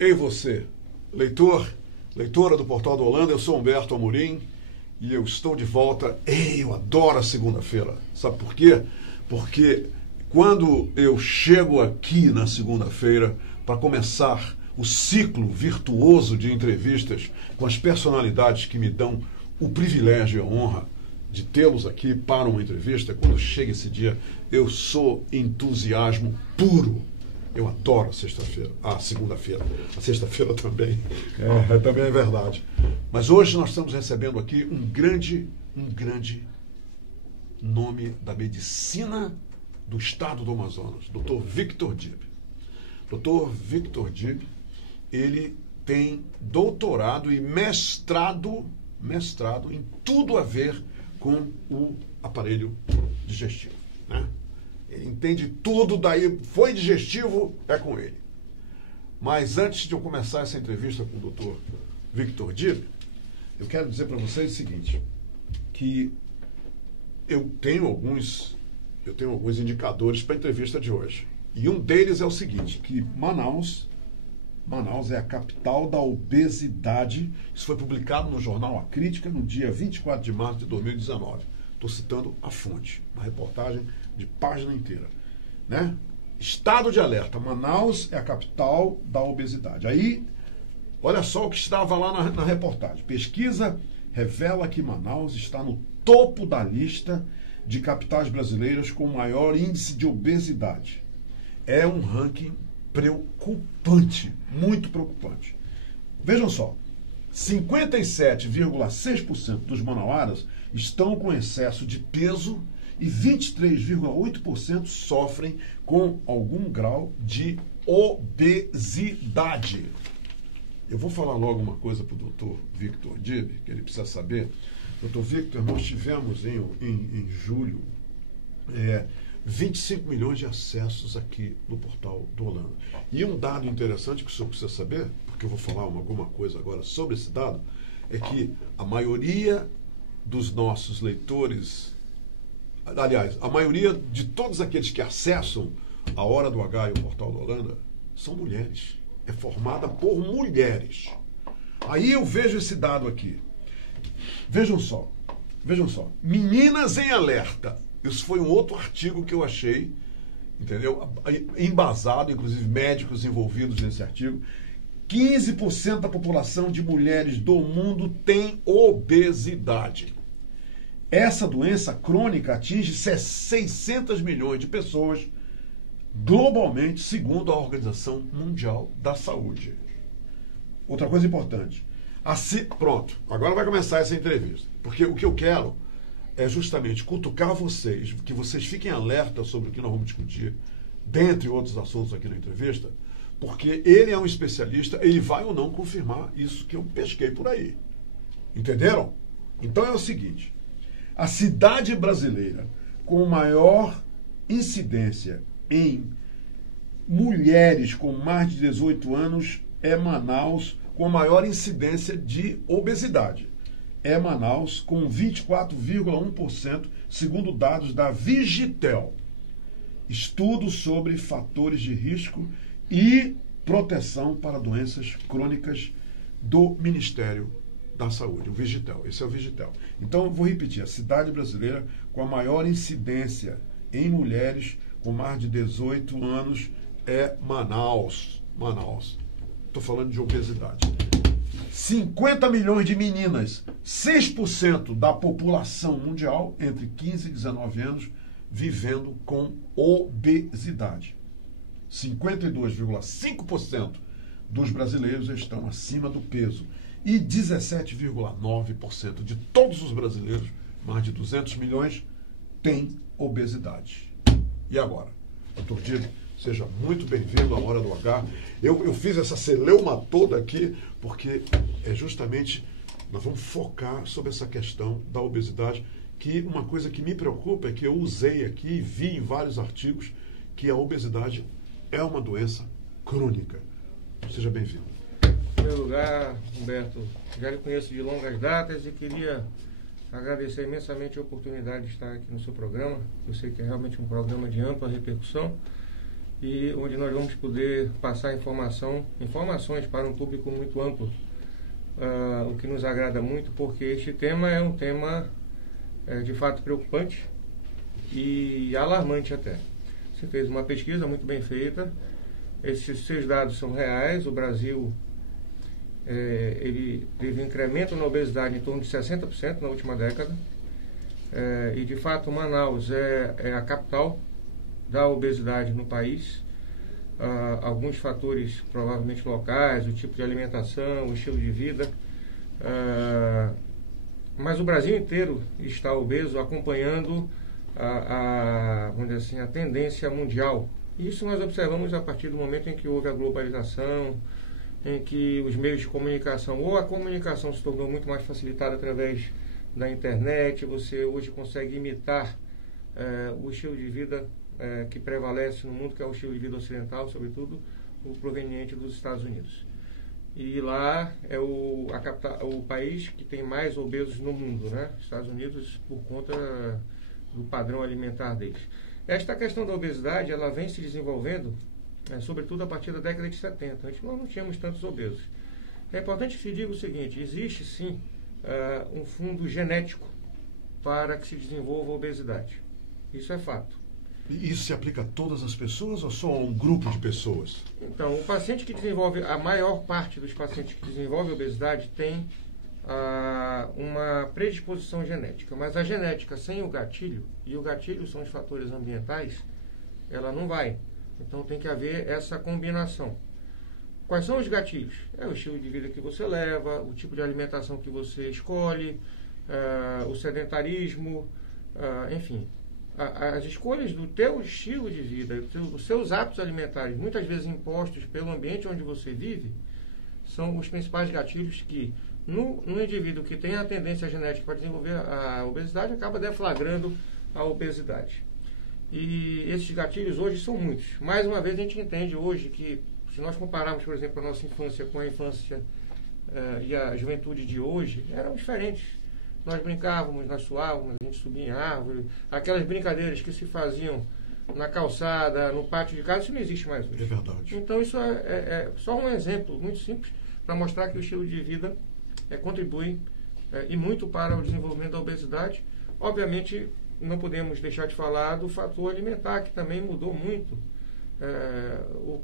Ei você, leitora do Portal do Holanda, eu sou Humberto Amorim e eu estou de volta. Eu adoro a segunda-feira. Sabe por quê? Porque quando eu chego aqui na segunda-feira para começar o ciclo virtuoso de entrevistas com as personalidades que me dão o privilégio e a honra de tê-los aqui para uma entrevista, quando chega esse dia, eu sou entusiasmo puro. Eu adoro a sexta-feira, a segunda-feira, a sexta-feira também, também é verdade. Mas hoje nós estamos recebendo aqui um grande nome da medicina do estado do Amazonas, Dr. Victor Dib. Dr. Victor Dib, ele tem doutorado e mestrado em tudo a ver com o aparelho digestivo, né? Ele entende tudo, daí foi digestivo, é com ele. Mas antes de eu começar essa entrevista com o Dr. Victor Dib, eu quero dizer para vocês o seguinte, que eu tenho alguns indicadores para a entrevista de hoje. E um deles é o seguinte, que Manaus é a capital da obesidade. Isso foi publicado no jornal A Crítica no dia 24 de março de 2019. Estou citando a fonte, uma reportagem de página inteira, né? Estado de alerta, Manaus é a capital da obesidade. Aí, olha só o que estava lá na reportagem. Pesquisa revela que Manaus está no topo da lista de capitais brasileiras com maior índice de obesidade. É um ranking preocupante, muito preocupante. Vejam só, 57,6% dos manauaras estão com excesso de peso e 23,8% sofrem com algum grau de obesidade. Eu vou falar logo uma coisa para o Dr. Victor Dib, que ele precisa saber. Dr. Victor, nós tivemos em julho 25 milhões de acessos aqui no Portal do Holanda. E um dado interessante que o senhor precisa saber, porque eu vou falar alguma coisa agora sobre esse dado, é que a maioria dos nossos leitores, aliás, a maioria de todos aqueles que acessam a Hora do H e o Portal do Holanda são mulheres. É formada por mulheres. Aí eu vejo esse dado aqui. Vejam só. Meninas em alerta. Isso foi um outro artigo que eu achei, entendeu? Embasado, inclusive médicos envolvidos nesse artigo. 15% da população de mulheres do mundo tem obesidade. Essa doença crônica atinge 600 milhões de pessoas globalmente, segundo a Organização Mundial da Saúde. Outra coisa importante. Pronto, agora vai começar essa entrevista. Porque o que eu quero é justamente cutucar vocês, que vocês fiquem alerta sobre o que nós vamos discutir, dentre outros assuntos aqui na entrevista, porque ele é um especialista, ele vai ou não confirmar isso que eu pesquei por aí. Entenderam? Então é o seguinte, a cidade brasileira com maior incidência em mulheres com mais de 18 anos é Manaus, com maior incidência de obesidade. É Manaus, com 24,1%, segundo dados da Vigitel. Estudo sobre fatores de risco e proteção para doenças crônicas do Ministério da Saúde, o Vigitel. Esse é o Vigitel. Então, eu vou repetir, a cidade brasileira com a maior incidência em mulheres com mais de 18 anos é Manaus. Estou falando de obesidade. 50 milhões de meninas, 6% da população mundial entre 15 e 19 anos vivendo com obesidade. 52,5% dos brasileiros estão acima do peso e 17,9% de todos os brasileiros, mais de 200 milhões, têm obesidade. E agora? Dr. Dib, seja muito bem-vindo à Hora do H. Eu fiz essa celeuma toda aqui porque é justamente, nós vamos focar sobre essa questão da obesidade, que uma coisa que me preocupa é que eu usei aqui e vi em vários artigos que a obesidade é uma doença crônica. Seja bem-vindo. Em primeiro lugar, Humberto, já lhe conheço de longas datas e queria agradecer imensamente a oportunidade de estar aqui no seu programa. Eu sei que é realmente um programa de ampla repercussão e onde nós vamos poder passar informações para um público muito amplo, o que nos agrada muito, porque este tema é um tema de fato preocupante e alarmante até. Você fez uma pesquisa muito bem feita, esses seus dados são reais. O Brasil ele teve um incremento na obesidade em torno de 60% na última década, e de fato Manaus é a capital da obesidade no país. Alguns fatores provavelmente locais, o tipo de alimentação, o estilo de vida, mas o Brasil inteiro está obeso, acompanhando vamos dizer assim, a tendência mundial. E isso nós observamos a partir do momento em que houve a globalização, em que os meios de comunicação, ou a comunicação se tornou muito mais facilitada através da internet. Você hoje consegue imitar o estilo de vida que prevalece no mundo, que é o estilo de vida ocidental, sobretudo o proveniente dos Estados Unidos. E lá é o país que tem mais obesos no mundo, né? Estados Unidos, por conta do padrão alimentar deles. Esta questão da obesidade, ela vem se desenvolvendo, sobretudo a partir da década de 70. Antes nós não tínhamos tantos obesos. É importante que se diga o seguinte: existe sim um fundo genético para que se desenvolva a obesidade. Isso é fato. E isso se aplica a todas as pessoas ou só a um grupo de pessoas? Então, o paciente que desenvolve, a maior parte dos pacientes que desenvolvem obesidade tem uma predisposição genética, mas a genética sem o gatilho, e o gatilho são os fatores ambientais, ela não vai. Então tem que haver essa combinação. Quais são os gatilhos? É o estilo de vida que você leva, o tipo de alimentação que você escolhe, o sedentarismo, enfim. As escolhas do teu estilo de vida, os seus hábitos alimentares, muitas vezes impostos pelo ambiente onde você vive, são os principais gatilhos que, no indivíduo que tem a tendência genética para desenvolver a obesidade, acaba deflagrando a obesidade. E esses gatilhos hoje são muitos. Mais uma vez, a gente entende hoje que, se nós compararmos, por exemplo, a nossa infância com a infância e a juventude de hoje, eram diferentes. Nós brincávamos, nós suávamos, a gente subia em árvore, aquelas brincadeiras que se faziam na calçada, no pátio de casa, isso não existe mais hoje. É verdade. Então, isso é só um exemplo muito simples para mostrar que o estilo de vida contribui e muito para o desenvolvimento da obesidade. Obviamente, não podemos deixar de falar do fator alimentar, que também mudou muito.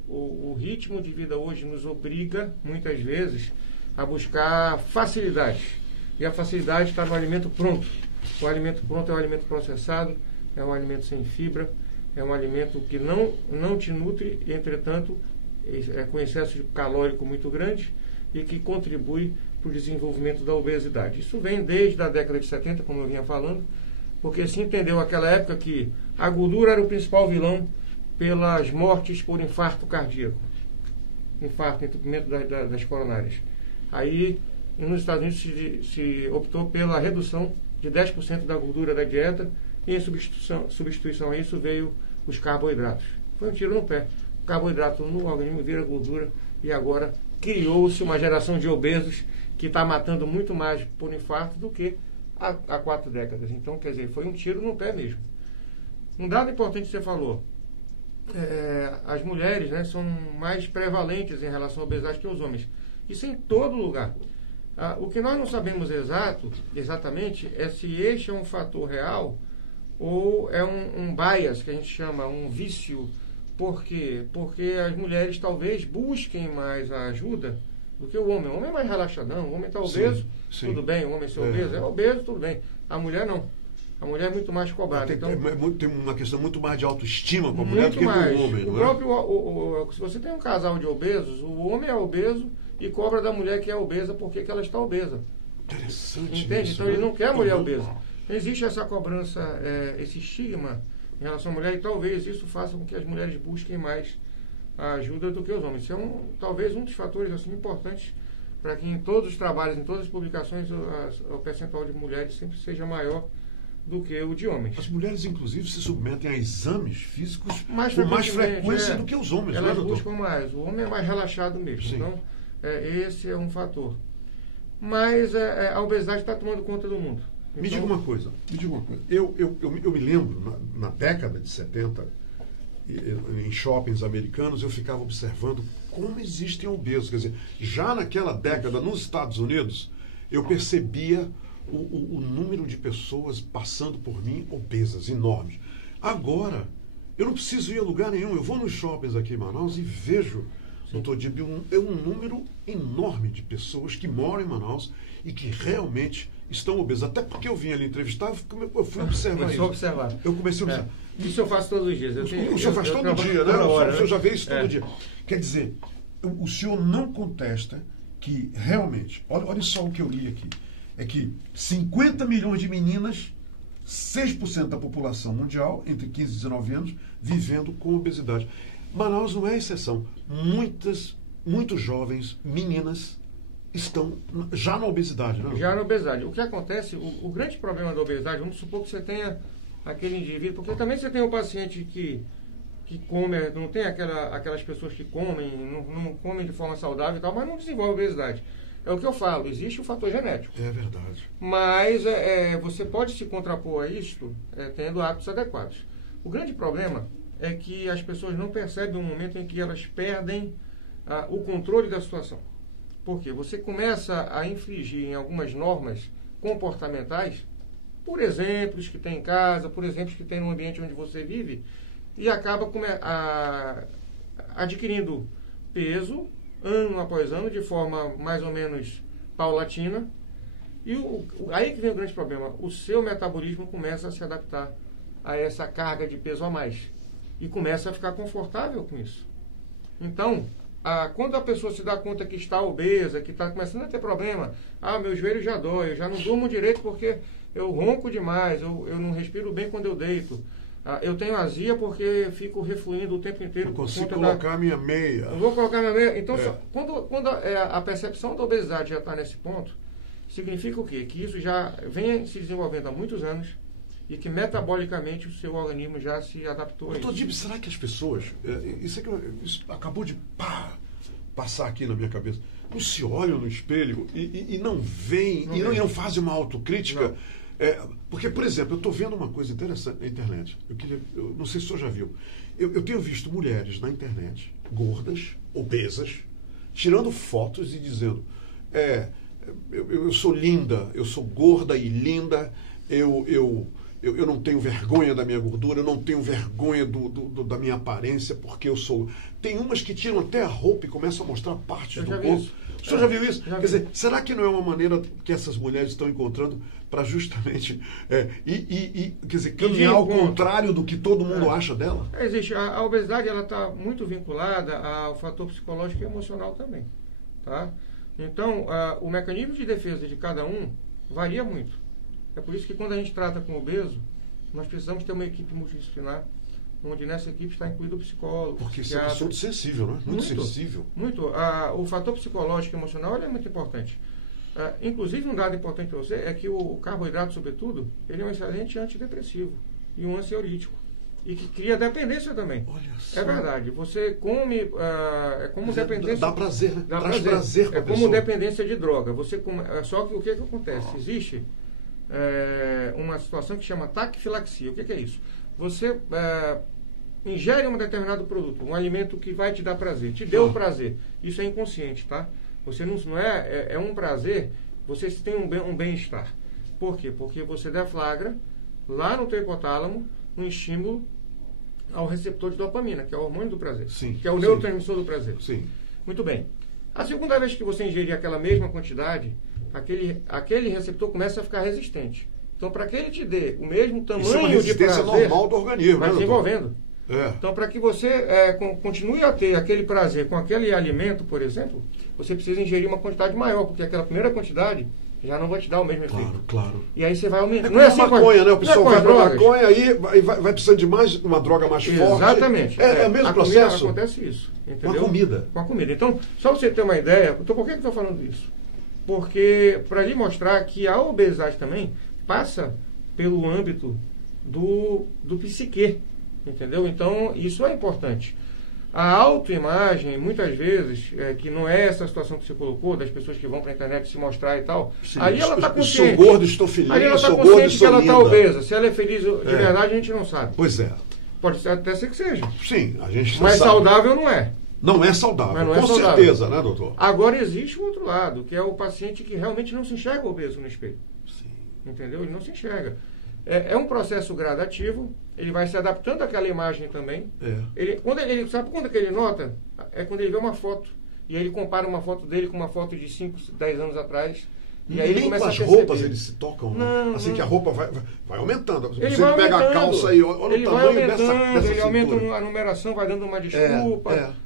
O ritmo de vida hoje nos obriga, muitas vezes, a buscar facilidade. E a facilidade está no alimento pronto. O alimento pronto é um alimento processado, é um alimento sem fibra, é um alimento que não te nutre, entretanto, com excesso calórico muito grande e que contribui para o desenvolvimento da obesidade. Isso vem desde a década de 70, como eu vinha falando, porque se entendeu naquela época que a gordura era o principal vilão pelas mortes por infarto cardíaco. Infarto, entupimento das coronárias. Aí, nos Estados Unidos se optou pela redução de 10% da gordura da dieta e em substituição a isso veio os carboidratos. Foi um tiro no pé. O carboidrato no organismo vira gordura e agora criou-se uma geração de obesos que está matando muito mais por infarto do que há 4 décadas. Então, quer dizer, foi um tiro no pé mesmo. Um dado importante que você falou, as mulheres, né, são mais prevalentes em relação à obesidade que os homens. Isso em todo lugar. O que nós não sabemos exatamente é se este é um fator real ou é um bias, que a gente chama, um vício. Por quê? Porque as mulheres talvez busquem mais a ajuda do que o homem. O homem é mais relaxadão, o homem está obeso, sim. Tudo bem, o homem ser obeso, é obeso, tudo bem. A mulher não. A mulher é muito mais cobrada. Tem uma questão muito mais de autoestima com a mulher do que com o homem. Se você tem um casal de obesos, o homem é obeso e cobra da mulher que é obesa porque ela está obesa. Interessante. Entende? Isso, então ele não quer a mulher obesa. Existe essa cobrança, esse estigma em relação à mulher, e talvez isso faça com que as mulheres busquem mais a ajuda do que os homens. Isso é talvez um dos fatores assim, importantes para que em todos os trabalhos, em todas as publicações, o percentual de mulheres sempre seja maior do que o de homens. As mulheres, inclusive, se submetem a exames físicos com mais frequência do que os homens. Elas buscam mais. O homem é mais relaxado mesmo. Sim. Então, esse é um fator. Mas a obesidade está tomando conta do mundo. Então, me diga uma coisa. Eu me lembro, na década de 70, em shoppings americanos, eu ficava observando como existem obesos. Quer dizer, já naquela década, nos Estados Unidos, eu percebia o número de pessoas passando por mim obesas, enormes. Agora, eu não preciso ir a lugar nenhum. Eu vou nos shoppings aqui em Manaus e vejo, doutor Dib, um número enorme de pessoas que moram em Manaus e que realmente estão obesas. Até porque eu vim ali entrevistar, eu fui observar isso. Eu comecei a observar. Isso eu faço todos os dias. O senhor faz todo dia, né? O senhor já vê isso todo dia. Quer dizer, o senhor não contesta que realmente, olha só o que eu li aqui, é que 50 milhões de meninas, 6% da população mundial, entre 15 e 19 anos, vivendo com obesidade. Manaus não é exceção. Muitos jovens, meninas, estão já na obesidade. Não? Já na obesidade. O que acontece, o grande problema da obesidade, vamos supor que você tenha aquele indivíduo, porque também você tem um paciente que come, não tem aquelas pessoas que comem, não comem de forma saudável e tal, mas não desenvolve obesidade. É o que eu falo, existe o fator genético. É verdade. Mas você pode se contrapor a isto tendo hábitos adequados. O grande problema é que as pessoas não percebem o momento em que elas perdem o controle da situação. Por quê? Você começa a infligir em algumas normas comportamentais, por exemplos que tem em casa, por exemplos que tem no ambiente onde você vive, e acaba adquirindo peso ano após ano, de forma mais ou menos paulatina. E aí que vem o grande problema. O seu metabolismo começa a se adaptar a essa carga de peso a mais. E começa a ficar confortável com isso. Então, quando a pessoa se dá conta que está obesa, que está começando a ter problema, meu joelho já dói, eu já não durmo direito porque eu ronco demais, eu não respiro bem quando eu deito. Eu tenho azia porque fico refluindo o tempo inteiro. Não consigo colocar minha meia. Não vou colocar minha meia. Então, quando a percepção da obesidade já está nesse ponto, significa o quê? Que isso já vem se desenvolvendo há muitos anos e que metabolicamente o seu organismo já se adaptou a isso. Doutor Dib, será que as pessoas... Isso acabou de passar aqui na minha cabeça. Não se olham no espelho e não veem, e não fazem uma autocrítica... Não. Porque, por exemplo, eu estou vendo uma coisa interessante na internet. Eu não sei se o senhor já viu. Eu tenho visto mulheres na internet, gordas, obesas, tirando fotos e dizendo: eu sou linda, eu sou gorda e linda, eu não tenho vergonha da minha gordura, eu não tenho vergonha da minha aparência, porque eu sou... Tem umas que tiram até a roupa e começam a mostrar partes do corpo. O senhor já viu isso? Quer dizer, será que não é uma maneira que essas mulheres estão encontrando para justamente quer dizer, caminhar ao contrário do que todo mundo acha dela? Existe. A obesidade está muito vinculada ao fator psicológico e emocional também. Tá? Então, o mecanismo de defesa de cada um varia muito. É por isso que quando a gente trata com obeso, nós precisamos ter uma equipe multidisciplinar, onde nessa equipe está incluído o psicólogo. Porque isso é um assunto sensível, né? Muito sensível. Muito. O fator psicológico e emocional é muito importante. Inclusive, um dado importante para você é que o carboidrato, sobretudo, ele é um excelente antidepressivo e um ansiolítico. E que cria dependência também. Olha só. É verdade. Você come... é como dependência... Dá prazer, né? Traz prazer com a pessoa. Como dependência de droga. Só que o que acontece? Existe uma situação que chama taquifilaxia. O que é isso? Você ingere um determinado produto, um alimento que vai te dar prazer, te deu prazer. Isso é inconsciente, tá? Você não é um prazer, você tem um bem-estar. Por quê? Porque você deflagra lá no teu hipotálamo um estímulo ao receptor de dopamina, que é o hormônio do prazer, que é o neurotransmissor do prazer. Sim. Muito bem. A segunda vez que você ingerir aquela mesma quantidade, aquele receptor começa a ficar resistente. Então, para que ele te dê o mesmo tamanho de prazer... Isso é uma resistência normal do organismo. Vai desenvolvendo. É. Então, para que você continue a ter aquele prazer com aquele alimento, por exemplo, você precisa ingerir uma quantidade maior, porque aquela primeira quantidade já não vai te dar o mesmo efeito. Claro. E aí você vai aumentar. Não é assim maconha, né? O pessoal vai para maconha, aí vai precisando de mais, uma droga mais forte. Exatamente. É o mesmo processo? Acontece isso. Entendeu? Com a comida. Com a comida. Então, só para você ter uma ideia, então por que eu estou falando isso? Porque, para lhe mostrar que a obesidade também passa pelo âmbito do psique. Entendeu? Então, isso é importante. A autoimagem, muitas vezes, que não é essa situação que você colocou, das pessoas que vão para a internet se mostrar e tal, sim, ali ela está consciente. Sou gordo, estou feliz, ali ela está sou gordo, consciente que ela está linda. obesa. Se ela é feliz de verdade, a gente não sabe. Pois é. Pode até ser que seja. Sim, a gente Mas sabe. saudável não é. Não é saudável, Mas não é com saudável. certeza, né, doutor? Agora existe um outro lado, que é o paciente que realmente não se enxerga obeso no espelho. Sim. Entendeu? Ele não se enxerga. É um processo gradativo, ele vai se adaptando àquela imagem também. Sabe quando que ele nota? É quando ele vê uma foto. E aí ele compara uma foto dele com uma foto de 5, 10 anos atrás. E aí ele Nem com começa as a perceber. roupas eles se tocam, né? Não, Assim não. que a roupa vai aumentando. Ele Você vai pega a aumentando. calça e olha Ele o vai tamanho aumentando, dessa ele aumenta cintura. a numeração, vai dando uma desculpa.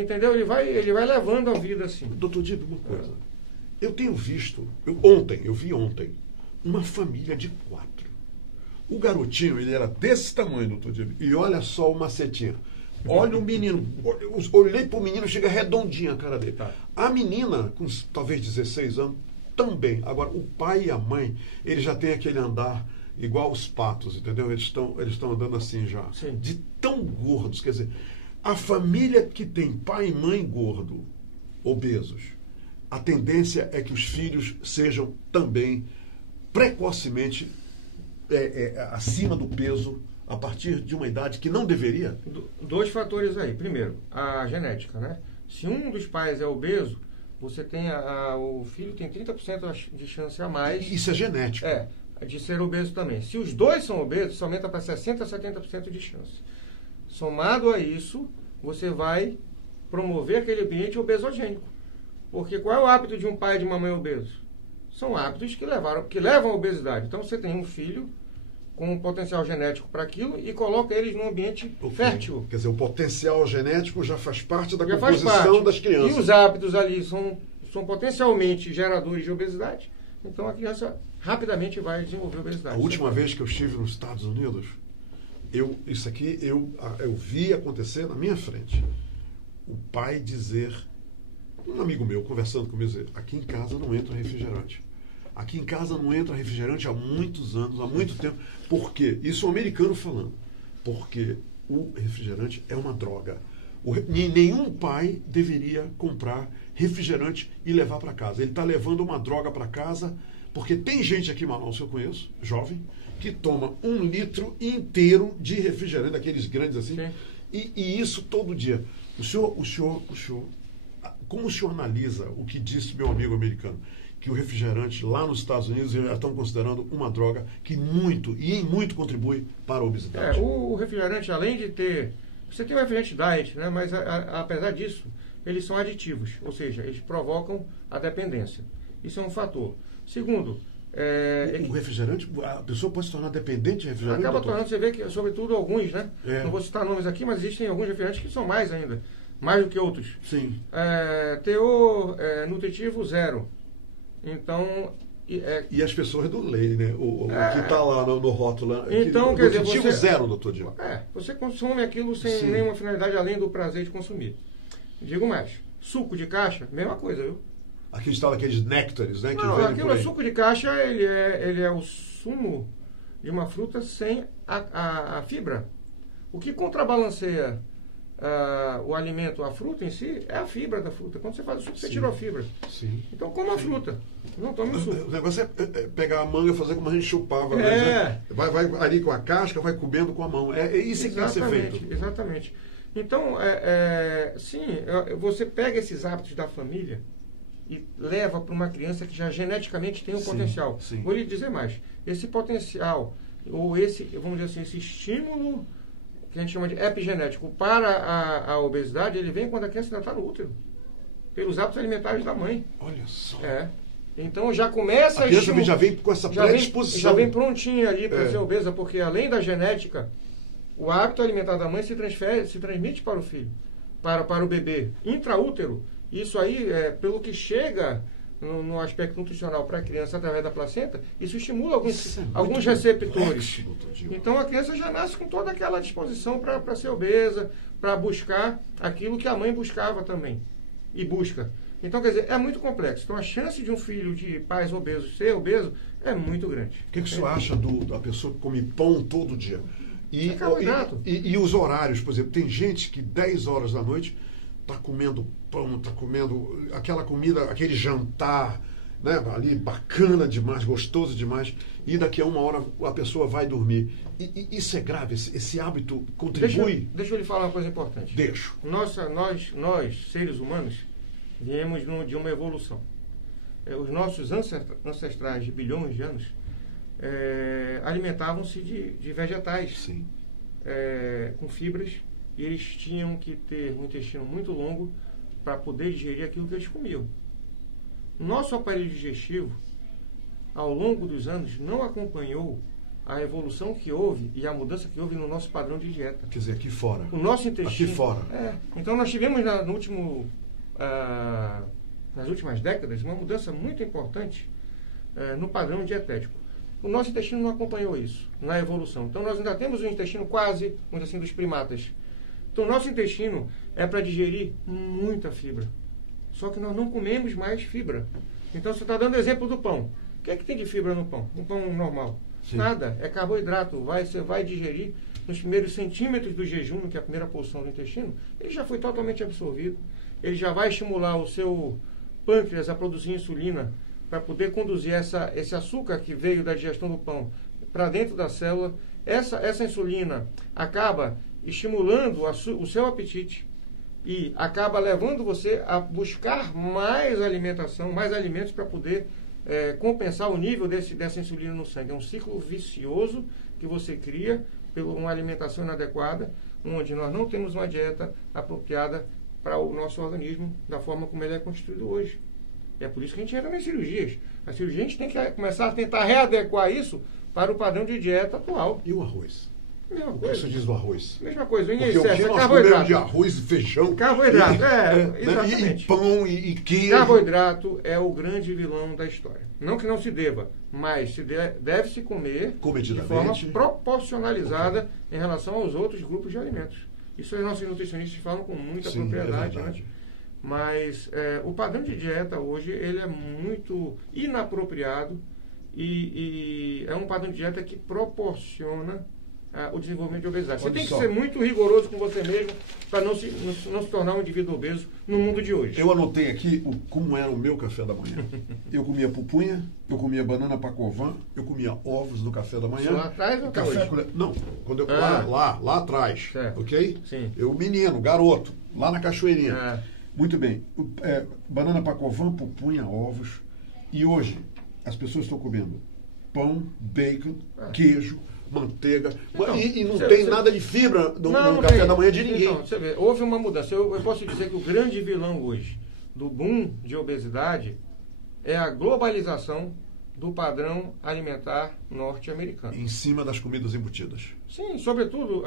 Entendeu? Ele vai levando a vida assim. Doutor Dibo, uma coisa. Eu tenho visto, eu vi ontem, uma família de 4. O garotinho, ele era desse tamanho, doutor Dibo. E olha só o macetinho. Olha o menino. Olhei pro menino, chega redondinha a cara dele. Tá. A menina, com talvez 16 anos, também. Agora, o pai e a mãe, eles já têm aquele andar igual os patos, entendeu? Eles estão andando assim já. Sim. De tão gordos. Quer dizer, a família que tem pai e mãe gordo, obesos, a tendência é que os filhos sejam também precocemente acima do peso a partir de uma idade que não deveria? 2 fatores aí. Primeiro, a genética, né? Se um dos pais é obeso, você tem o filho tem 30% de chance a mais. Isso é genético. De ser obeso também. Se os 2 são obesos, isso aumenta para 60% a 70% de chance. Somado a isso, você vai promover aquele ambiente obesogênico. Porque qual é o hábito de um pai e de uma mãe obeso? São hábitos que levam à obesidade. Então você tem um filho com um potencial genético para aquilo e coloca eles num ambiente fértil. Quer dizer, o potencial genético já faz parte da Já composição das crianças. E os hábitos ali são potencialmente geradores de obesidade. Então a criança rapidamente vai desenvolver obesidade. A última vez que eu estive nos Estados Unidos, eu vi acontecer na minha frente. O pai dizer, um amigo meu conversando comigo, dizer, aqui em casa não entra refrigerante. Aqui em casa não entra refrigerante há muitos anos, há muito tempo. Por quê? Isso é um americano falando. Porque o refrigerante é uma droga. Nenhum pai deveria comprar refrigerante e levar para casa. Ele está levando uma droga para casa, porque tem gente aqui em Manaus, que eu conheço, jovem, que toma 1 litro inteiro de refrigerante, daqueles grandes assim, e isso todo dia. O senhor, como o senhor analisa o que disse meu amigo americano? Que o refrigerante lá nos Estados Unidos já estão considerando uma droga que em muito contribui para a obesidade. O refrigerante, além de ter... Você tem o refrigerante diet, né? Mas apesar disso, eles são aditivos, ou seja, eles provocam a dependência. Isso é um fator. Segundo... o refrigerante, a pessoa pode se tornar dependente de refrigerante? Acaba tornando, você vê que, sobretudo, alguns, né? Não vou citar nomes aqui, mas existem alguns refrigerantes que são mais ainda, mais do que outros. Sim. Teor nutritivo 0. Então... E as pessoas do leite, né? O que está lá no rótulo. Então, quer dizer, nutritivo 0, doutor Diogo. Você consome aquilo sem nenhuma finalidade, além do prazer de consumir. Digo mais, suco de caixa, mesma coisa, viu? Aqui está aqueles néctares, né? Não, aquilo é suco de caixa, ele é o sumo de uma fruta sem a fibra. O que contrabalanceia o alimento, a fruta em si, é a fibra da fruta. Quando você faz o suco, você tirou a fibra. Sim. Então coma a fruta, não tome o suco. O negócio é pegar a manga e fazer como a gente chupava. Né? Vai ali com a casca, vai comendo com a mão. É isso que tem que ser feito. Exatamente. Então, sim, você pega esses hábitos da família e leva para uma criança que já geneticamente tem um potencial. Sim. Vou lhe dizer mais. Esse potencial, ou vamos dizer assim, esse estímulo que a gente chama de epigenético para a obesidade, ele vem quando a criança ainda está no útero, pelos hábitos alimentares da mãe. Olha só. Então já começa a criança já vem com essa predisposição. Já vem prontinha ali para ser obesa, porque além da genética, o hábito alimentar da mãe se transmite para o filho, para o bebê, intraútero. Isso aí, pelo que chega no aspecto nutricional para a criança através da placenta, isso estimula alguns receptores. Então a criança já nasce com toda aquela disposição para ser obesa, para buscar aquilo que a mãe buscava também. E busca. Então, quer dizer, é muito complexo. Então a chance de um filho de pais obesos ser obeso é muito grande. O que o senhor acha da pessoa que come pão todo dia? E os horários, por exemplo, tem gente que 10 horas da noite está comendo pão, está comendo aquela comida, aquele jantar né, ali bacana demais, gostoso demais, e daqui a uma hora a pessoa vai dormir. Isso é grave? Esse hábito contribui? Deixa eu lhe falar uma coisa importante. Deixo. Nós, seres humanos, viemos de uma evolução. Os nossos ancestrais de bilhões de anos alimentavam-se de vegetais. Sim. Com fibras, e eles tinham que ter um intestino muito longo para poder digerir aquilo que eles comiam. Nosso aparelho digestivo, ao longo dos anos, não acompanhou a evolução que houve e a mudança que houve no nosso padrão de dieta. Quer dizer, aqui fora. O nosso intestino... Aqui fora. Então, nós tivemos nas últimas décadas uma mudança muito importante no padrão dietético. O nosso intestino não acompanhou isso na evolução. Então, nós ainda temos um intestino quase, muito assim, dos primatas. Então, o nosso intestino é para digerir muita fibra. Só que nós não comemos mais fibra. Então, você está dando exemplo do pão. O que é que tem de fibra no pão? Um pão normal? Sim. Nada. É carboidrato. Você vai digerir nos primeiros centímetros do jejum, que é a primeira porção do intestino, ele já foi totalmente absorvido. Ele já vai estimular o seu pâncreas a produzir insulina para poder conduzir esse açúcar que veio da digestão do pão para dentro da célula. Essa insulina acaba estimulando o seu apetite e acaba levando você a buscar mais alimentação, mais alimentos para poder compensar o nível dessa insulina no sangue. É um ciclo vicioso que você cria por uma alimentação inadequada, onde nós não temos uma dieta apropriada para o nosso organismo da forma como ele é constituído hoje. É por isso que a gente entra nas cirurgias. A cirurgia a gente tem que começar a tentar readequar isso para o padrão de dieta atual. E o arroz? Mesma o coisa. que você diz do arroz? Mesma coisa. Em excesso, excesso, o que nós comemos de arroz e feijão... Carboidrato, exatamente. E pão e queijo... Carboidrato é o grande vilão da história. Não que não se deva, mas deve se comer de forma proporcionalizada em relação aos outros grupos de alimentos. Isso os nossos nutricionistas falam com muita propriedade. Né? Mas o padrão de dieta hoje ele é muito inapropriado e é um padrão de dieta que proporciona o desenvolvimento de obesidade. Você tem que ser muito rigoroso com você mesmo para não se tornar um indivíduo obeso no mundo de hoje. Eu anotei aqui como era o meu café da manhã. Eu comia pupunha, eu comia banana pacovã, eu comia ovos no café da manhã. Isso lá atrás ou café hoje? Não, quando lá atrás, certo. Ok? Sim. Eu menino, garoto, lá na Cachoeirinha. Muito bem. Banana pacovã, pupunha, ovos. E hoje as pessoas estão comendo pão, bacon, queijo, manteiga, então, e não tem nada de fibra no café da manhã de ninguém. Então, você vê, houve uma mudança. Eu posso dizer que o grande vilão hoje do boom de obesidade é a globalização do padrão alimentar norte-americano. Em cima das comidas embutidas. Sim, sobretudo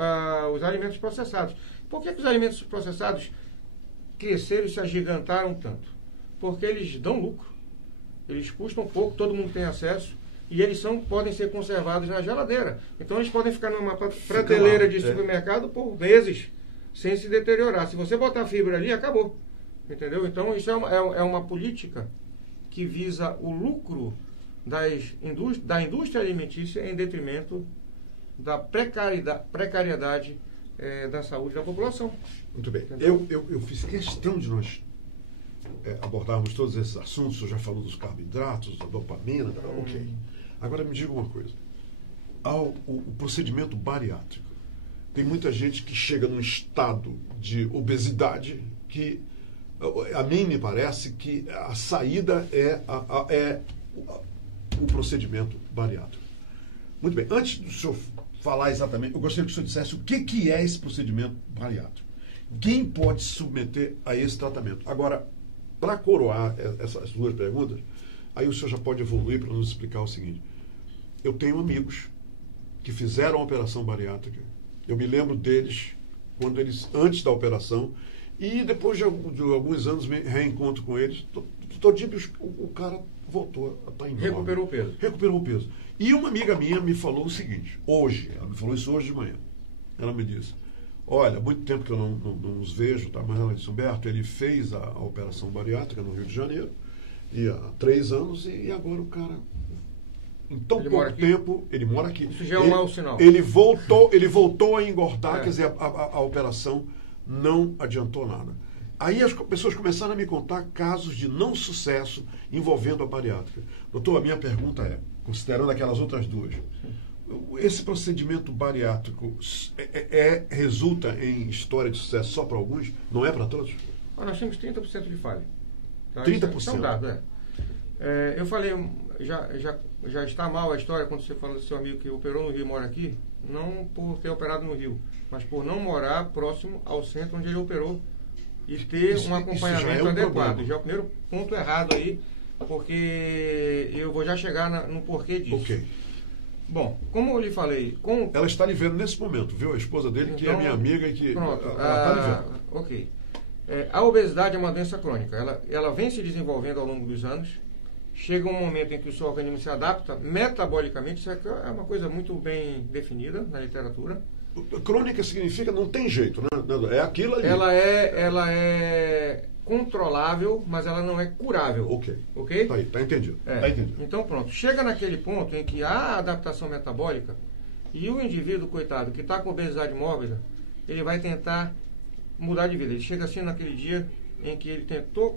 os alimentos processados. Por que os alimentos processados cresceram e se agigantaram tanto? Porque eles dão lucro, eles custam pouco, todo mundo tem acesso. E eles podem ser conservados na geladeira. Então, eles podem ficar numa prateleira de supermercado por meses, sem se deteriorar. Se você botar fibra ali, acabou. Entendeu? Então, isso é uma política que visa o lucro da indústria alimentícia em detrimento da precariedade da saúde da população. Muito bem. Eu fiz questão de nós abordarmos todos esses assuntos. Eu já falou dos carboidratos, da dopamina, ok. Agora me diga uma coisa. O procedimento bariátrico. Tem muita gente que chega num estado de obesidade que a mim me parece que a saída é o procedimento bariátrico. Muito bem. Antes do senhor falar exatamente, eu gostaria que o senhor dissesse o que é esse procedimento bariátrico. Quem pode se submeter a esse tratamento? Agora, para coroar essas duas perguntas, aí o senhor já pode evoluir para nos explicar o seguinte. Eu tenho amigos que fizeram a operação bariátrica. Eu me lembro deles quando antes da operação, e depois de alguns anos me reencontro com eles. Todo dia o cara voltou a estar enorme. Recuperou o peso. E uma amiga minha me falou o seguinte, ela me falou isso hoje de manhã. Ela me disse, olha, há muito tempo que eu não os vejo, tá? Mas ela disse, Humberto, ele fez a operação bariátrica no Rio de Janeiro, e há 3 anos, e agora o cara... Em tão pouco tempo, ele mora aqui. Isso já é um mau sinal. Ele voltou a engordar, quer dizer, a operação não adiantou nada. Aí as pessoas começaram a me contar casos de não sucesso envolvendo a bariátrica. Doutor, a minha pergunta é, considerando aquelas outras duas, esse procedimento bariátrico resulta em história de sucesso só para alguns? Não é para todos? Nós temos 30% de falha. Tá? 30%? Isso é um dado, eu falei, já está mal a história quando você fala do seu amigo que operou no Rio e mora aqui, não por ter operado no Rio, mas por não morar próximo ao centro onde ele operou e ter um acompanhamento adequado. Já é o primeiro ponto errado aí, porque eu vou já chegar no porquê disso. Ok. Bom, como eu lhe falei... Ela está lhe vendo nesse momento, viu? A esposa dele, que é minha amiga e que... Pronto. Ela está lhe vendo. Ok. A obesidade é uma doença crônica. Ela vem se desenvolvendo ao longo dos anos. Chega um momento em que o seu organismo se adapta metabolicamente. Isso é uma coisa muito bem definida na literatura. Crônica significa não tem jeito, né? É aquilo ali. Ela é controlável, mas ela não é curável. Ok? Tá entendido. Tá entendido. Então, pronto. Chega naquele ponto em que há adaptação metabólica e o indivíduo, coitado, que está com obesidade mórbida, ele vai tentar mudar de vida. Ele chega assim naquele dia em que ele tentou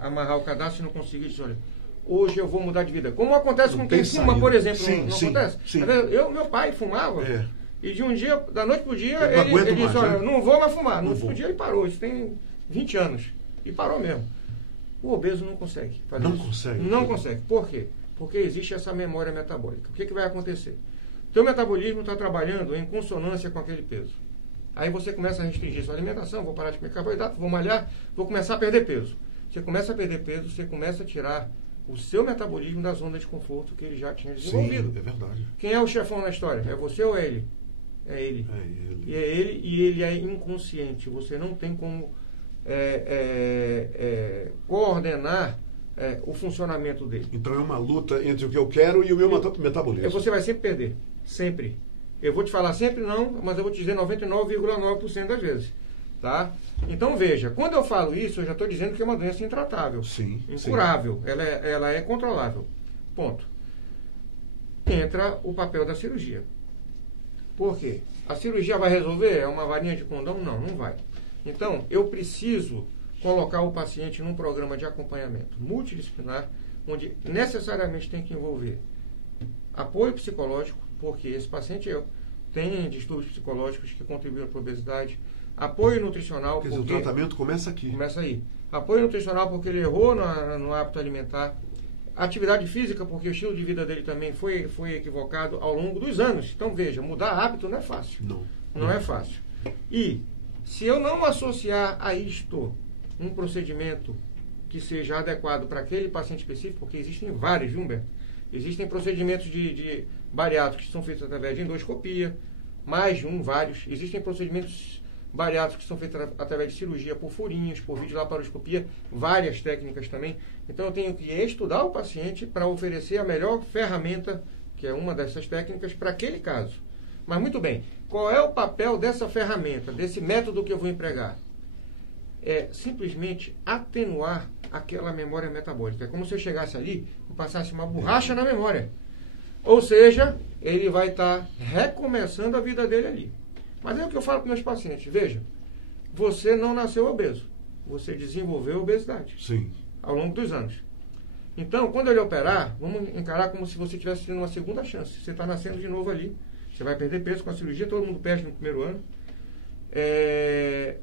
amarrar o cadastro e não conseguiu. Ele diz, olha, hoje eu vou mudar de vida. Como acontece com quem fuma, por exemplo. Não acontece? Sim. Meu pai fumava. E de um dia, da noite pro dia, ele disse, olha, não vou mais fumar. No outro dia ele parou. Isso tem 20 anos. E parou mesmo. O obeso não consegue fazer isso. Não consegue. Por quê? Porque existe essa memória metabólica. O que vai acontecer? Teu metabolismo está trabalhando em consonância com aquele peso. Aí você começa a restringir sua alimentação, vou parar de comer carboidrato, vou malhar, vou começar a perder peso. Você começa a perder peso, você começa a tirar o seu metabolismo da zona de conforto que ele já tinha desenvolvido. Sim, é verdade. Quem é o chefão na história? É você ou é ele? É ele. E ele é inconsciente. Você não tem como coordenar o funcionamento dele. Então é uma luta entre o que eu quero e o meu metabolismo. Você vai sempre perder. Sempre. Eu vou te falar sempre não, mas eu vou te dizer 99,9% das vezes. Tá? Então veja, quando eu falo isso, eu já estou dizendo que é uma doença intratável. Sim. Incurável. Ela é controlável. Ponto. Entra o papel da cirurgia. Por quê? A cirurgia vai resolver? É uma varinha de condão? Não, não vai. Então, eu preciso colocar o paciente num programa de acompanhamento multidisciplinar, onde necessariamente tem que envolver apoio psicológico, porque esse paciente tem distúrbios psicológicos que contribuem para a obesidade, apoio nutricional. Quer dizer, o tratamento começa aqui. Começa aí. Apoio nutricional porque ele errou no hábito alimentar. Atividade física, porque o estilo de vida dele também foi equivocado ao longo dos anos. Então, veja, mudar hábito não é fácil. Não é fácil. E, se eu não associar a isto um procedimento que seja adequado para aquele paciente específico, porque existem vários, viu, Humberto? Existem procedimentos de bariátricos que são feitos através de endoscopia, mais de vários. Existem procedimentos bariátricos que são feitos através de cirurgia por furinhos, por videolaparoscopia, várias técnicas também. Então eu tenho que estudar o paciente para oferecer a melhor ferramenta, que é uma dessas técnicas, para aquele caso. Mas muito bem, qual é o papel dessa ferramenta, desse método que eu vou empregar? É simplesmente atenuar aquela memória metabólica. É como se eu chegasse ali e passasse uma borracha na memória. Ou seja, ele vai estar recomeçando a vida dele ali. Mas é o que eu falo para meus pacientes. Veja, você não nasceu obeso. Você desenvolveu obesidade. Sim. Ao longo dos anos. Então, quando ele operar, vamos encarar como se você tivesse tendo uma segunda chance. Você está nascendo de novo ali. Você vai perder peso com a cirurgia, todo mundo perde no primeiro ano.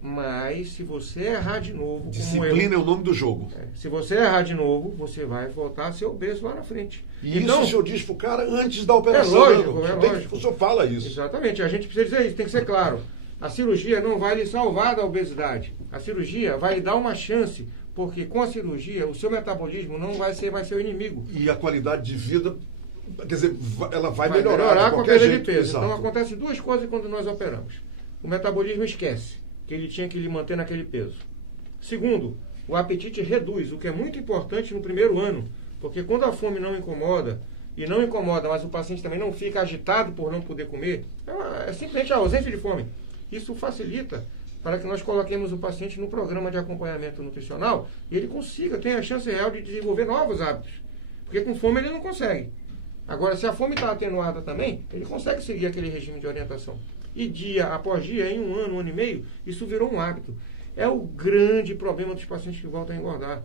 Mas se você errar de novo... Disciplina é o nome do jogo. Se você errar de novo, você vai voltar a ser obeso lá na frente. E então, isso o senhor diz para o cara antes da operação. Lógico. O senhor fala isso. Exatamente. A gente precisa dizer isso, tem que ser claro. A cirurgia não vai lhe salvar da obesidade. A cirurgia vai lhe dar uma chance, porque com a cirurgia o seu metabolismo não vai ser o inimigo. E a qualidade de vida, quer dizer, ela vai melhorar com a perda de peso. Exato. Então acontece duas coisas quando nós operamos. O metabolismo esquece que ele tinha que lhe manter naquele peso. Segundo, o apetite reduz, o que é muito importante no primeiro ano, porque quando a fome não incomoda, mas o paciente também não fica agitado por não poder comer, é simplesmente a ausência de fome. Isso facilita para que nós coloquemos o paciente no programa de acompanhamento nutricional e ele tenha a chance real de desenvolver novos hábitos. Porque com fome ele não consegue. Agora, se a fome está atenuada também, ele consegue seguir aquele regime de orientação. E dia após dia, em um ano e meio, isso virou um hábito. é o grande problema dos pacientes que voltam a engordar.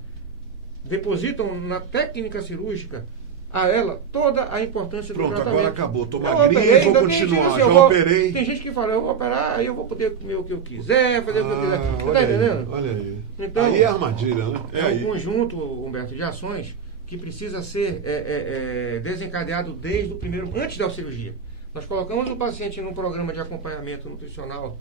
Depositam na técnica cirúrgica a ela toda a importância do tratamento. Agora acabou. Tô magrinho, vou continuar. Já operei. Tem gente que fala, eu vou operar, aí eu vou poder comer o que eu quiser, fazer o que eu quiser. Você tá entendendo? Olha aí. Então, aí é armadilha, né? Um conjunto, Humberto, de ações que precisa ser desencadeado desde o primeiro, antes da cirurgia. Nós colocamos o paciente num programa de acompanhamento nutricional,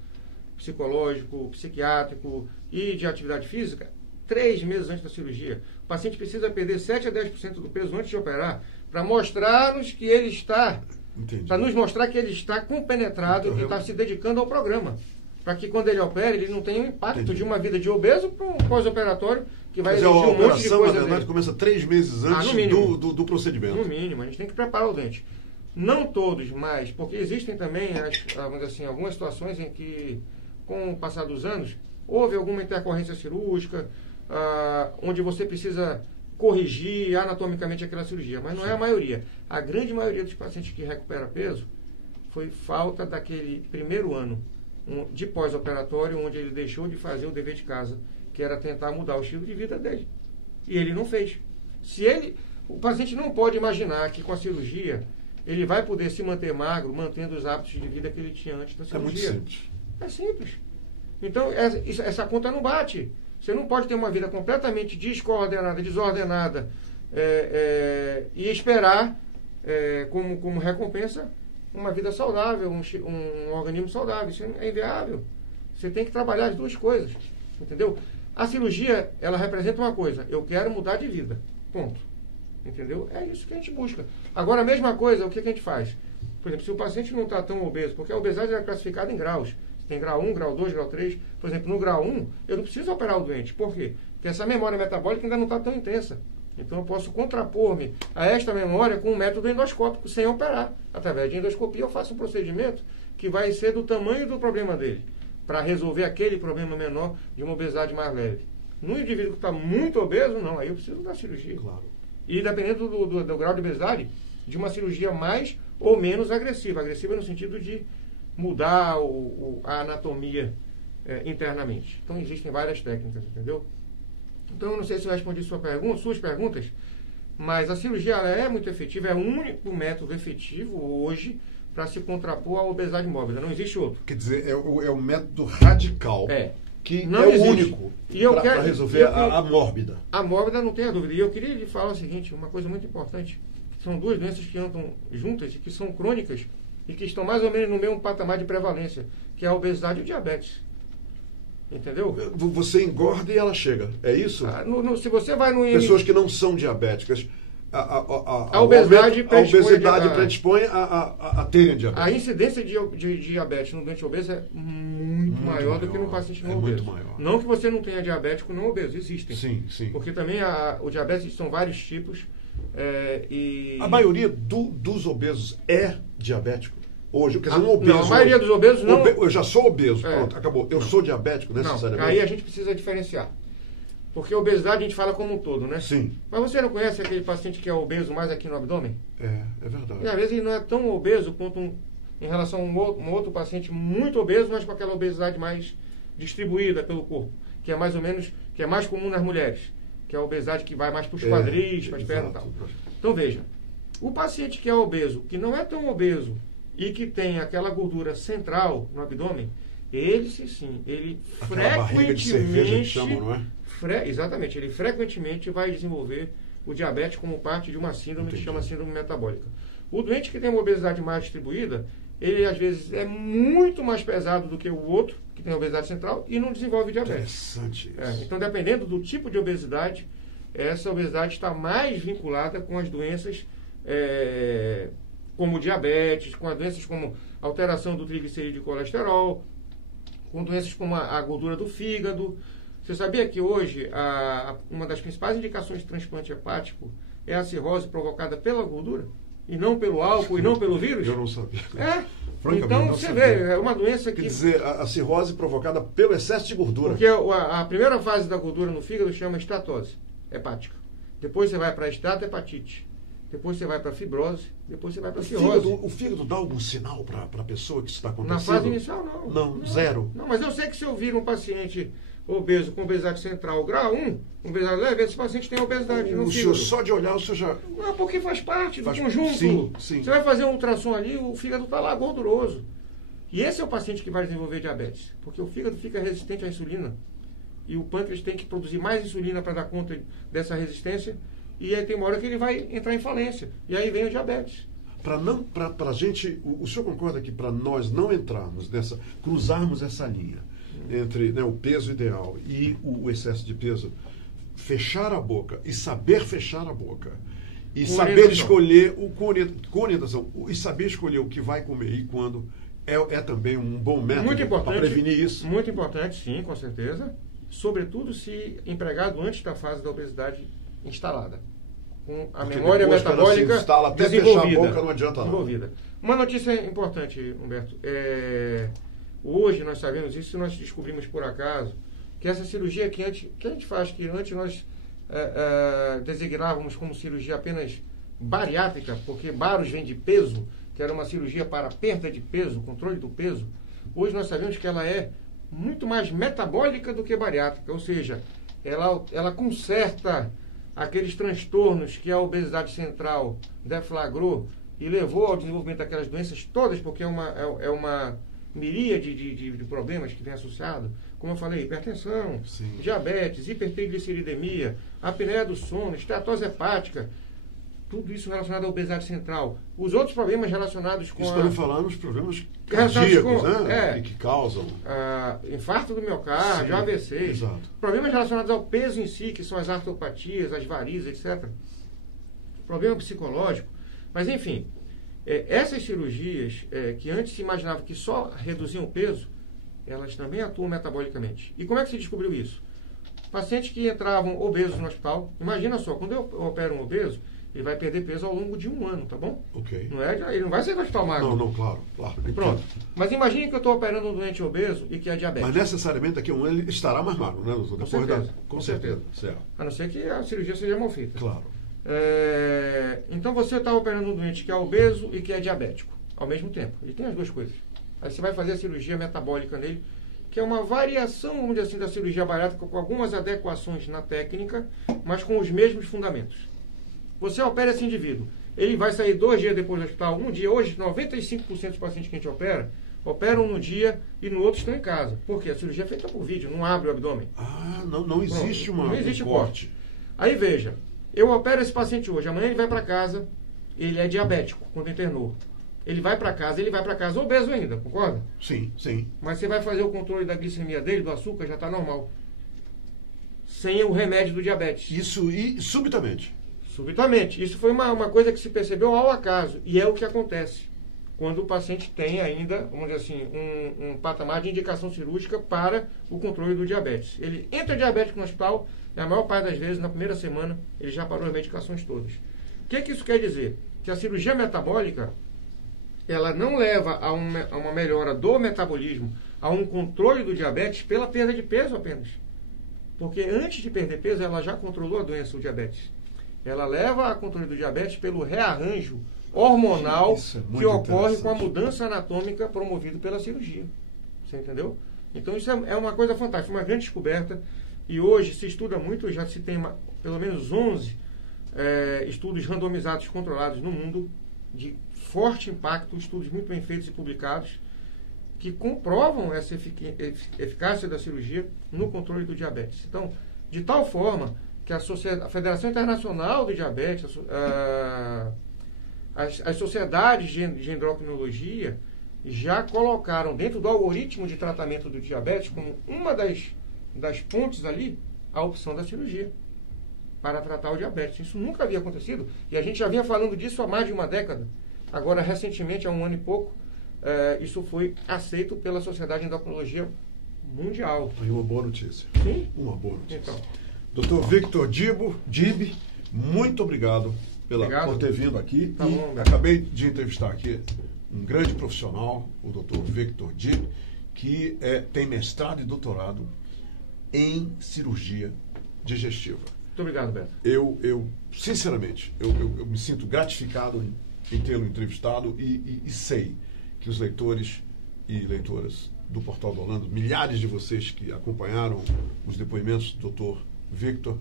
psicológico, psiquiátrico e de atividade física 3 meses antes da cirurgia. O paciente precisa perder 7 a 10% do peso antes de operar para mostrar-nos que ele está, para nos mostrar que ele está compenetrado e está se dedicando ao programa. Para que quando ele opere, ele não tenha o impacto de uma vida de obeso para um pós-operatório que vai exigir um monte de coisa. A verdade começa 3 meses antes do procedimento. No mínimo, a gente tem que preparar o dente. Não todos, mas, porque existem também vamos dizer assim, algumas situações em que, com o passar dos anos, houve alguma intercorrência cirúrgica, onde você precisa corrigir anatomicamente aquela cirurgia, mas não é a maioria. A grande maioria dos pacientes que recupera peso foi falta daquele primeiro ano de pós-operatório, onde ele deixou de fazer o dever de casa, que era tentar mudar o estilo de vida dele. E ele não fez. O paciente não pode imaginar que com a cirurgia ele vai poder se manter magro, mantendo os hábitos de vida que ele tinha antes da cirurgia. É muito simples. É simples. Então, essa conta não bate. Você não pode ter uma vida completamente descoordenada, desordenada, e esperar, como recompensa, uma vida saudável, um organismo saudável. Isso é inviável. Você tem que trabalhar as duas coisas. Entendeu? A cirurgia, ela representa uma coisa. Eu quero mudar de vida. Ponto. Entendeu? É isso que a gente busca. Agora, a mesma coisa, o que a gente faz? Por exemplo, se o paciente não está tão obeso, porque a obesidade é classificada em graus. Tem grau 1, grau 2, grau 3. Por exemplo, no grau 1, eu não preciso operar o doente. Por quê? Porque essa memória metabólica ainda não está tão intensa. Então, eu posso contrapor-me a esta memória com um método endoscópico, sem operar. Através de endoscopia, eu faço um procedimento que vai ser do tamanho do problema dele, para resolver aquele problema menor de uma obesidade mais leve. No indivíduo que está muito obeso, não. Aí eu preciso da cirurgia. Claro. E dependendo do grau de obesidade, de uma cirurgia mais ou menos agressiva. Agressiva no sentido de mudar a anatomia internamente. Então, existem várias técnicas, entendeu? Então, eu não sei se eu respondi suas perguntas, mas a cirurgia ela é muito efetiva, é o único método efetivo hoje para se contrapor à obesidade mórbida. Não existe outro. Quer dizer, é o método radical. Que não é o único para resolver a mórbida. A mórbida não tem a dúvida. E eu queria lhe falar o seguinte, uma coisa muito importante. São duas doenças que andam juntas e que são crônicas e que estão mais ou menos no mesmo patamar de prevalência, que é a obesidade e o diabetes. Entendeu? Você engorda e ela chega. É isso? Se você vai no... Pessoas que não são diabéticas... A obesidade predispõe a terem diabetes. A incidência de diabetes no doente obeso é muito maior do que no paciente não obeso. Muito maior. Não que você não tenha diabético não obeso, existem. Sim. Porque também o diabetes são vários tipos. A maioria dos obesos é diabético? Hoje, quer dizer, um obeso... Não, a maioria dos obesos não... Eu já sou obeso, pronto, acabou. Eu sou diabético necessariamente? Não, aí a gente precisa diferenciar. Porque a obesidade a gente fala como um todo, né? Sim. Mas você não conhece aquele paciente que é obeso mais aqui no abdômen? É verdade. E às vezes ele não é tão obeso quanto em relação a um outro paciente muito obeso, mas com aquela obesidade mais distribuída pelo corpo, que é mais ou menos, que é mais comum nas mulheres, que é a obesidade que vai mais para os quadris, para as pernas e tal. Então veja, o paciente que é obeso, que não é tão obeso e que tem aquela gordura central no abdômen, ele frequentemente... Cerveja que chamam, não é? Exatamente, ele frequentemente vai desenvolver o diabetes como parte de uma síndrome que chama síndrome metabólica. O doente que tem uma obesidade mais distribuída, ele às vezes é muito mais pesado do que o outro, que tem obesidade central, e não desenvolve diabetes. Interessante isso. Então, dependendo do tipo de obesidade, essa obesidade está mais vinculada com as doenças como diabetes, com as doenças como alteração do triglicerídeo e colesterol, com doenças como a gordura do fígado. Você sabia que hoje uma das principais indicações de transplante hepático é a cirrose provocada pela gordura? E não pelo álcool, e não pelo vírus? Eu não sabia. Então, você vê, é uma doença que... Quer dizer, a cirrose provocada pelo excesso de gordura. Porque a primeira fase da gordura no fígado chama estatose hepática. Depois você vai para a estatohepatite. Depois você vai para a fibrose. Depois você vai para a cirrose. O fígado dá algum sinal para a pessoa que isso está acontecendo? Na fase inicial, não. Não, zero. Não, mas eu sei que se eu vir um paciente obeso com obesidade central grau 1, obesidade leve, esse paciente tem obesidade no fígado. Só de olhar o senhor já... Não, porque faz parte do conjunto. Sim, sim. Você vai fazer um ultrassom ali, o fígado está lá gorduroso. E esse é o paciente que vai desenvolver diabetes, porque o fígado fica resistente à insulina. E o pâncreas tem que produzir mais insulina para dar conta dessa resistência, e aí tem uma hora que ele vai entrar em falência. E aí vem o diabetes. Para a gente, o senhor concorda que para nós não entrarmos cruzarmos essa linha entre, né, o peso ideal e o excesso de peso, fechar a boca e saber fechar a boca e saber escolher com orientação e saber escolher o que vai comer e quando é também um bom método para prevenir isso? Muito importante, sim, com certeza. Sobretudo se empregado antes da fase da obesidade instalada. Com a memória metabólica instala, até desenvolvida. Fechar a boca não adianta nada. Uma notícia importante, Humberto. Hoje nós sabemos isso, nós descobrimos por acaso, que essa cirurgia que a gente faz, que antes nós designávamos como cirurgia apenas bariátrica, porque baros vem de peso, que era uma cirurgia para perda de peso, controle do peso. Hoje nós sabemos que ela é muito mais metabólica do que bariátrica, ou seja, ela conserta aqueles transtornos que a obesidade central deflagrou e levou ao desenvolvimento daquelas doenças todas, porque é uma miríade de problemas que vem associado, como eu falei, hipertensão, sim, diabetes, hipertrigliceridemia, apneia do sono, esteatose hepática, tudo isso relacionado à obesidade central. Os outros problemas relacionados com estamos falando dos problemas cardíacos, né? Que causam infarto do miocárdio, AVC. Exato. Problemas relacionados ao peso em si, que são as artropatias, as varizes, etc. Problema psicológico. Mas, enfim, essas cirurgias que antes se imaginava que só reduziam o peso, elas também atuam metabolicamente. E como é que se descobriu isso? Pacientes que entravam obesos no hospital, imagina só, quando eu opero um obeso, ele vai perder peso ao longo de 1 ano, tá bom? Ok. Ele não vai sair do hospital magro. Não, claro. Pronto. Mas imagine que eu estou operando um doente obeso e que é diabético. Mas necessariamente daqui a 1 ano ele estará mais magro, né, doutor? Com certeza. Certo. A não ser que a cirurgia seja mal feita. Claro. Então você está operando um doente que é obeso e que é diabético, ao mesmo tempo. Ele tem as duas coisas. Aí você vai fazer a cirurgia metabólica nele, que é uma variação, vamos dizer assim, da cirurgia bariátrica, com algumas adequações na técnica, mas com os mesmos fundamentos. Você opera esse indivíduo, ele vai sair 2 dias depois do hospital, um dia. Hoje, 95% dos pacientes que a gente operam num dia e no outro estão em casa. Por quê? A cirurgia é feita por vídeo, não abre o abdômen. Não existe não existe corte. Aí veja, eu opero esse paciente hoje, amanhã ele vai para casa, ele é diabético quando internou. Ele vai para casa obeso ainda, concorda? Sim. Mas você vai fazer o controle da glicemia dele, do açúcar, já está normal. Sem o remédio do diabetes. Isso e subitamente. Subitamente. Isso foi uma coisa que se percebeu ao acaso. E é o que acontece quando o paciente tem ainda, vamos dizer assim, um patamar de indicação cirúrgica para o controle do diabetes. Ele entra diabético no hospital e a maior parte das vezes, na primeira semana, ele já parou as medicações todas. O que isso quer dizer? Que a cirurgia metabólica, ela não leva a uma melhora do metabolismo, a um controle do diabetes pela perda de peso apenas. Porque antes de perder peso, ela já controlou a doença, o diabetes. Ela leva a controle do diabetes pelo rearranjo hormonal que ocorre com a mudança anatômica promovida pela cirurgia. Você entendeu? Então isso é uma coisa fantástica, uma grande descoberta. E hoje se estuda muito, já se tem pelo menos 11 estudos randomizados controlados no mundo, de forte impacto, estudos muito bem feitos e publicados, que comprovam essa eficácia da cirurgia no controle do diabetes. Então, de tal forma que a Federação Internacional do Diabetes, as sociedades de endocrinologia já colocaram dentro do algoritmo de tratamento do diabetes como uma das pontes ali a opção da cirurgia para tratar o diabetes. Isso nunca havia acontecido e a gente já vinha falando disso há mais de uma década. Agora, recentemente, há 1 ano e pouco, isso foi aceito pela Sociedade de Endocrinologia Mundial. Aí uma boa notícia. Sim? Uma boa notícia. Então, Dr. Victor Dib, muito obrigado por ter vindo aqui. Tá bom, acabei de entrevistar aqui um grande profissional, o Dr. Victor Dib, que tem mestrado e doutorado em cirurgia digestiva. Muito obrigado, Beto. Eu sinceramente, eu me sinto gratificado em tê-lo entrevistado e sei que os leitores e leitoras do Portal do Orlando, milhares de vocês que acompanharam os depoimentos do Dr. Victor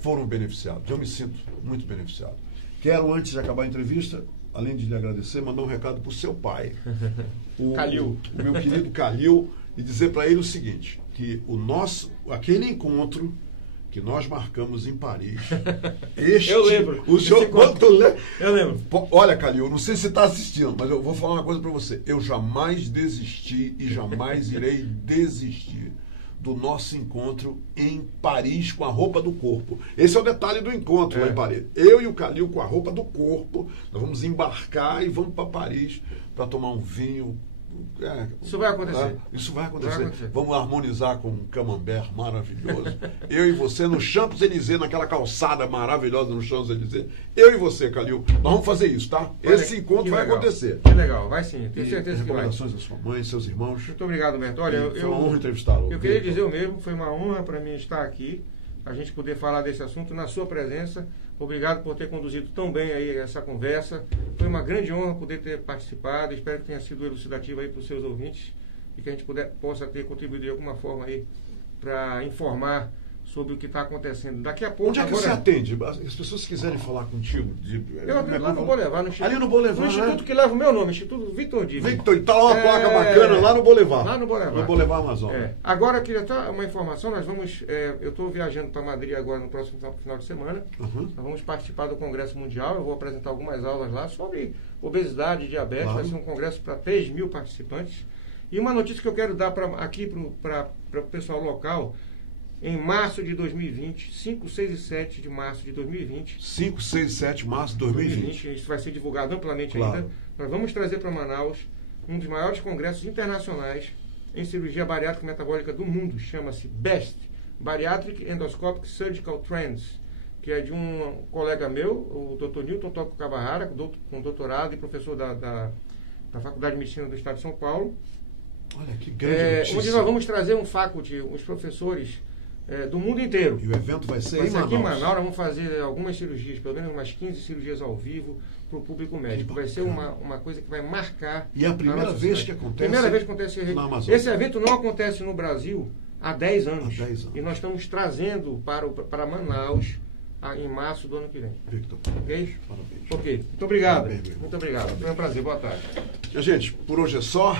foram beneficiados. Eu me sinto muito beneficiado. Quero, antes de acabar a entrevista, além de lhe agradecer, mandar um recado para o seu pai, Calil. O meu querido Calil, e dizer para ele o seguinte, que aquele encontro que nós marcamos em Paris. Eu lembro. Eu lembro. Olha, Calil, eu não sei se você está assistindo, mas eu vou falar uma coisa para você. Eu jamais desisti e jamais irei desistir do nosso encontro em Paris com a roupa do corpo. Esse é o detalhe do encontro lá em Paris. Eu e o Calil com a roupa do corpo, nós vamos embarcar e vamos para Paris para tomar um vinho. Isso vai acontecer. Isso vai acontecer. Vamos harmonizar com um camembert maravilhoso. Eu e você no Champs-Élysées, naquela calçada maravilhosa no Champs-Élysées. Eu e você, Calil. Nós vamos fazer isso, tá? Esse encontro vai acontecer. Que legal, vai sim. Tenho certeza que vai. Recomendações da sua mãe, seus irmãos. Muito obrigado, Humberto. Olha, foi uma honra entrevistá-lo. Eu queria dizer o mesmo, foi uma honra para mim estar aqui, a gente poder falar desse assunto na sua presença. Obrigado por ter conduzido tão bem aí essa conversa. Foi uma grande honra poder ter participado. Espero que tenha sido elucidativo aí para os seus ouvintes e que a gente possa ter contribuído de alguma forma aí para informar sobre o que está acontecendo. Daqui a pouco... Onde é que você atende? As pessoas quiserem falar contigo... lá no Boulevard. Ali no Boulevard, no instituto que leva o meu nome, Instituto Victor Dive. Victor, está lá uma placa bacana, lá no Boulevard. Lá no Boulevard. No Boulevard Amazonas. Agora, eu queria dar uma informação, nós vamos... eu estou viajando para Madrid agora no próximo final de semana. Nós vamos participar do Congresso Mundial, eu vou apresentar algumas aulas lá sobre obesidade e diabetes. Vai ser um congresso para 3.000 participantes. E uma notícia que eu quero dar aqui para o pessoal local... Em março de 2020, 5, 6 e 7 de março de 2020. 5, 6 e 7 de março de 2020. Isso vai ser divulgado amplamente claro. ainda. Nós vamos trazer para Manaus um dos maiores congressos internacionais em cirurgia bariátrica e metabólica do mundo. Chama-se BEST, Bariatric Endoscopic Surgical Trends, que é de um colega meu, o Dr. Newton Toco Cabarrara, com doutorado e professor da Faculdade de Medicina do Estado de São Paulo. Olha, que grande notícia. Onde nós vamos trazer um faculty, uns professores do mundo inteiro. E o evento vai ser em Manaus. Aqui em Manaus, nós vamos fazer algumas cirurgias, pelo menos umas 15 cirurgias ao vivo para o público médico. Vai ser uma coisa que vai marcar. E é a primeira vez que acontece? Primeira vez que acontece na Amazônia. Esse evento não acontece no Brasil há 10 anos. E nós estamos trazendo para Manaus em março do ano que vem. Victor, ok? Parabéns. Ok. Muito obrigado. Muito obrigado. Foi um prazer. Boa tarde. Gente, por hoje é só.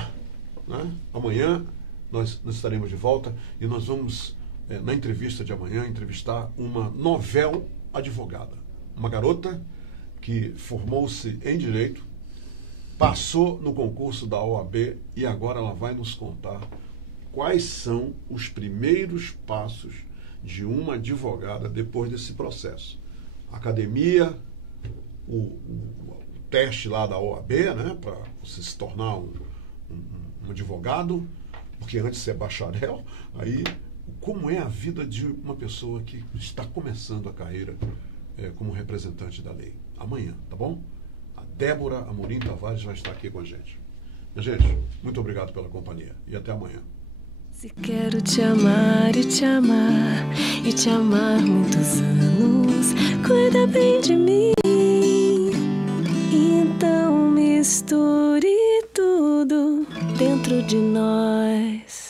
Né? Amanhã nós estaremos de volta e nós vamos, na entrevista de amanhã, entrevistar uma novel advogada. Uma garota que formou-se em Direito, passou no concurso da OAB e agora ela vai nos contar quais são os primeiros passos de uma advogada depois desse processo. A academia, o teste lá da OAB, né, para você se tornar um advogado, porque antes de ser bacharel, aí como é a vida de uma pessoa que está começando a carreira como representante da lei. Amanhã, tá bom? A Débora Amorim Tavares vai estar aqui com a gente. Gente, muito obrigado pela companhia e até amanhã. Se quero te amar e te amar e te amar muitos anos, cuida bem de mim. Então misture tudo dentro de nós.